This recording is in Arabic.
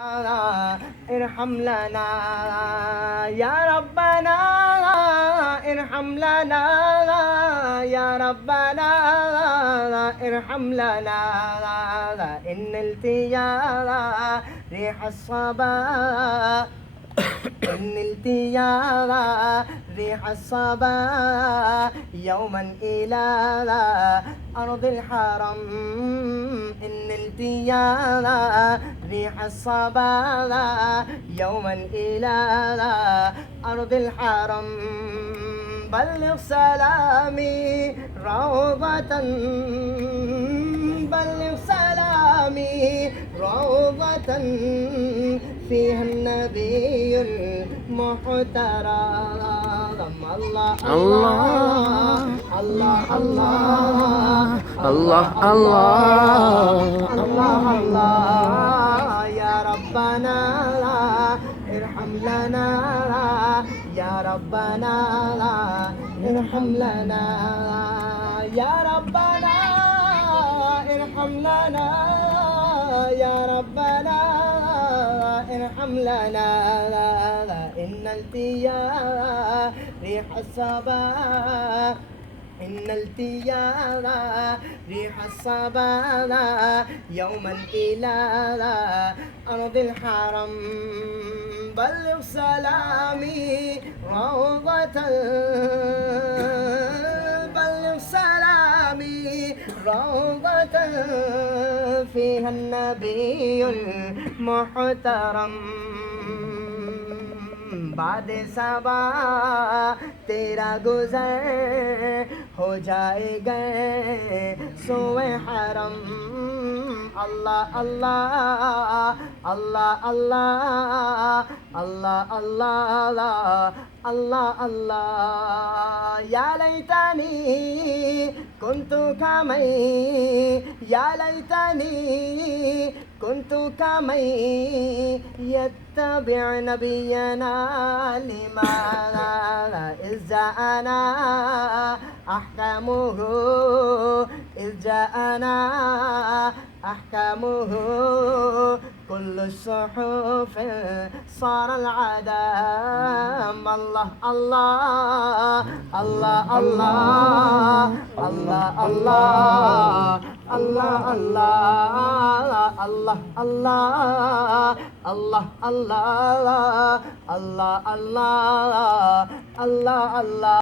ارحم لنا يا ربنا، ارحم لنا يا ربنا، ارحم لنا إن التيارا ريح الصبا، إن التيارا ريح الصبا يوما إلى أرض الحرم، إن التيارا ريح الصبا يوما إلى أرض الحرم، بلغ سلامي روضة، بلغ سلامي روضة فيها النبي المحترم. الله الله الله الله الله الله الله يا ربنا ارحم لنا يا ربنا ارحم لنا يا ربنا ارحم لنا يا ربنا ارحم لنا إن التيار ريح الصبا، إن التيار ريح الصبا يوما إلى أرض الحرم، بلغ سلامي روضة، بلغ سلامي روضة فيها النبي المحترم، बाद सबा तेरा गुजर हो जाएगा सोए हरम। अल्लाह अल्लाह अल्लाह अल्लाह अल्लाह अल्लाह अल्लाह या लैतनी كنت كمن يا ليتني كنت كمن يتبع نبينا لماذا إذ جاءنا أحكامه، إذ جاءنا أحكامه كل الصحف صار العدم. الله الله الله الله الله الله الله الله الله الله الله الله الله الله الله الله